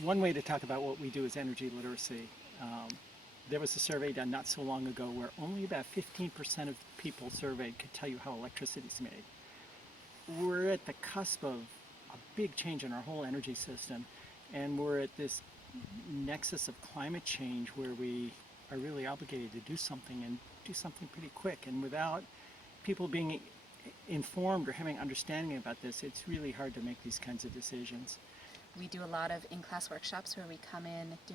One way to talk about what we do is energy literacy. There was a survey done not so long ago where only about 15% of people surveyed could tell you how electricity is made. We're at the cusp of a big change in our whole energy system, and we're at this nexus of climate change where we are really obligated to do something and do something pretty quick. And without people being informed or having understanding about this, it's really hard to make these kinds of decisions. We do a lot of in-class workshops where we come in, do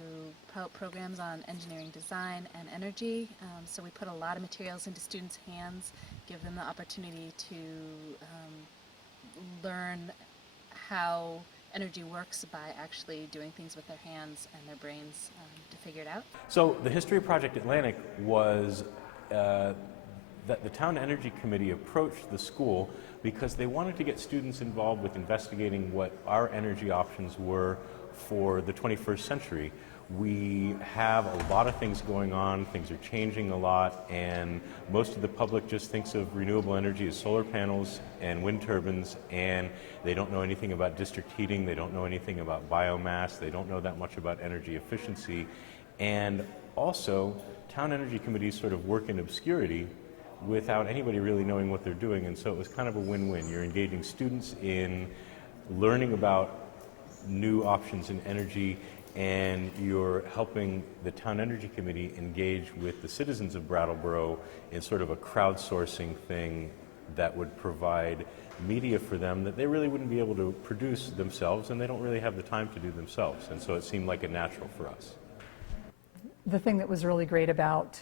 programs on engineering design and energy. So we put a lot of materials into students' hands, give them the opportunity to learn how energy works by actually doing things with their hands and their brains to figure it out. So the history of Project Atlantic was that the Town Energy Committee approached the school because they wanted to get students involved with investigating what our energy options were for the 21st century. We have a lot of things going on, things are changing a lot, and most of the public just thinks of renewable energy as solar panels and wind turbines, and they don't know anything about district heating, they don't know anything about biomass, they don't know that much about energy efficiency, and also Town Energy Committees sort of work in obscurity without anybody really knowing what they're doing, and so it was kind of a win-win. You're engaging students in learning about new options in energy, and you're helping the Town Energy Committee engage with the citizens of Brattleboro in sort of a crowdsourcing thing that would provide media for them that they really wouldn't be able to produce themselves, and they don't really have the time to do themselves, and so it seemed like a natural for us. The thing that was really great about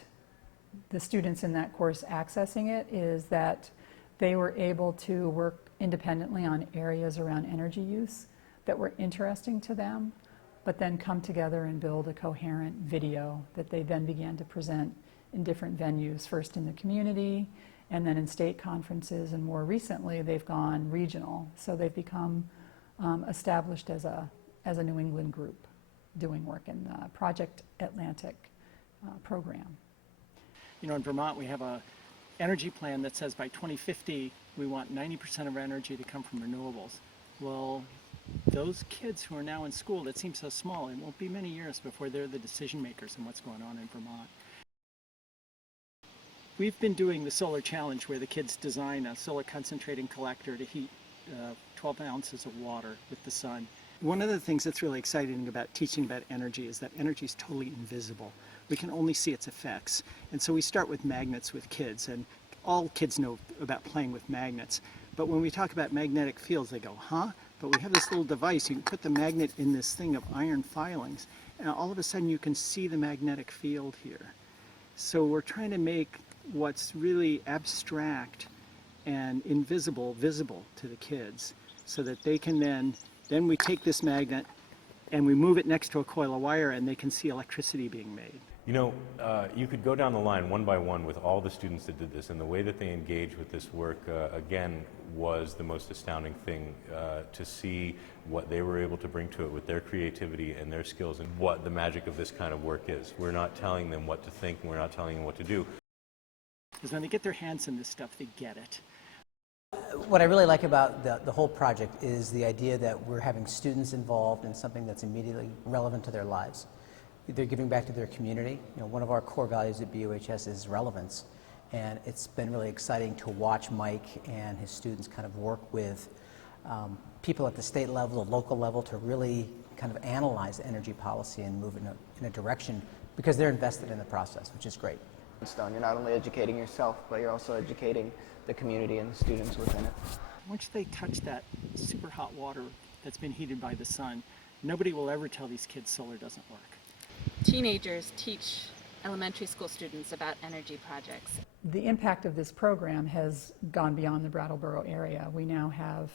the students in that course accessing it is that they were able to work independently on areas around energy use that were interesting to them, but then come together and build a coherent video that they then began to present in different venues, first in the community and then in state conferences, and more recently they've gone regional. So they've become established as a New England group doing work in the Project Atlantic program. You know, in Vermont we have an energy plan that says by 2050 we want 90% of our energy to come from renewables. Well, those kids who are now in school, that seems so small, it won't be many years before they're the decision makers in what's going on in Vermont. We've been doing the solar challenge where the kids design a solar concentrating collector to heat 12 ounces of water with the sun. One of the things that's really exciting about teaching about energy is that energy is totally invisible. We can only see its effects. And so we start with magnets with kids, and all kids know about playing with magnets. But when we talk about magnetic fields, they go, huh? But we have this little device, you can put the magnet in this thing of iron filings, and all of a sudden you can see the magnetic field here. So we're trying to make what's really abstract and invisible visible to the kids, so that they can then we take this magnet and we move it next to a coil of wire and they can see electricity being made. You know, you could go down the line one by one with all the students that did this, and the way that they engaged with this work, again, was the most astounding thing, to see what they were able to bring to it with their creativity and their skills, and what the magic of this kind of work is. We're not telling them what to think, and we're not telling them what to do. Because when they get their hands in this stuff, they get it. What I really like about the whole project is the idea that we're having students involved in something that's immediately relevant to their lives. They're giving back to their community. You know, one of our core values at BOHS is relevance, and it's been really exciting to watch Mike and his students kind of work with people at the state level, the local level, to really kind of analyze energy policy and move in a direction, because they're invested in the process, which is great. You're not only educating yourself, but you're also educating the community and the students within it. Once they touch that super hot water that's been heated by the sun, nobody will ever tell these kids solar doesn't work. Teenagers teach elementary school students about energy projects. The impact of this program has gone beyond the Brattleboro area. We now have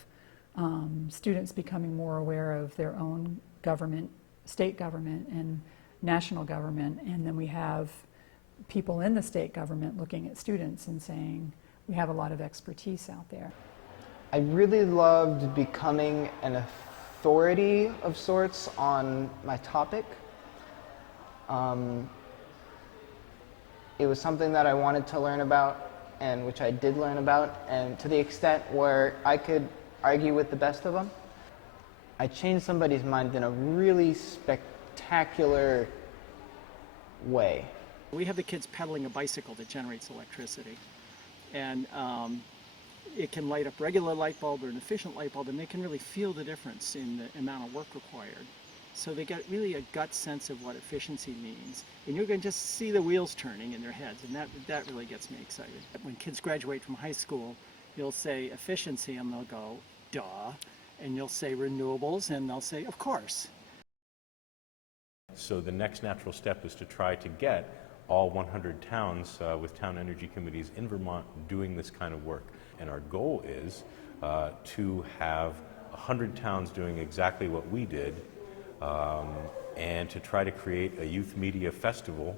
students becoming more aware of their own government, state government and national government, and then we have people in the state government looking at students and saying, we have a lot of expertise out there. I really loved becoming an authority of sorts on my topic. It was something that I wanted to learn about, and which I did learn about, and to the extent where I could argue with the best of them. I changed somebody's mind in a really spectacular way. We have the kids pedaling a bicycle that generates electricity, and it can light up a regular light bulb or an efficient light bulb, and they can really feel the difference in the amount of work required. So they get really a gut sense of what efficiency means, and you're going to just see the wheels turning in their heads, and that really gets me excited. When kids graduate from high school, you'll say efficiency, and they'll go, duh, and you'll say renewables, and they'll say, of course. So the next natural step is to try to get all 100 towns with town energy committees in Vermont doing this kind of work. And our goal is to have 100 towns doing exactly what we did, and to try to create a youth media festival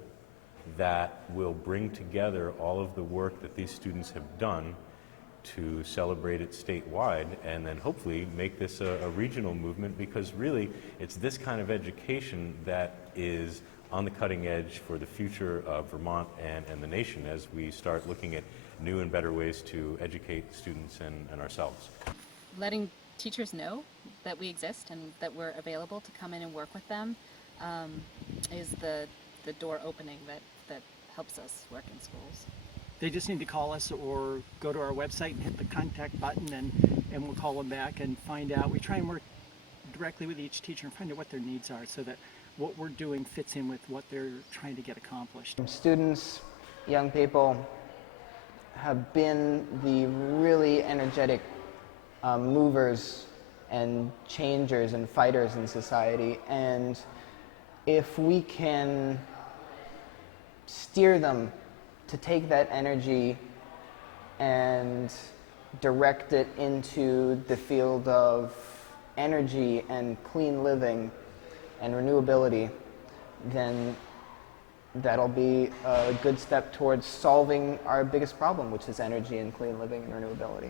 that will bring together all of the work that these students have done to celebrate it statewide, and then hopefully make this a regional movement, because really it's this kind of education that is on the cutting edge for the future of Vermont and the nation as we start looking at new and better ways to educate students and ourselves. Letting teachers know that we exist and that we're available to come in and work with them is the door opening that helps us work in schools. They just need to call us or go to our website and hit the contact button, and we'll call them back and find out. We try and work directly with each teacher and find out what their needs are, so that what we're doing fits in with what they're trying to get accomplished. Students, young people have been the really energetic movers and changers and fighters in society, and if we can steer them to take that energy and direct it into the field of energy and clean living and renewability, then that'll be a good step towards solving our biggest problem, which is energy and clean living and renewability.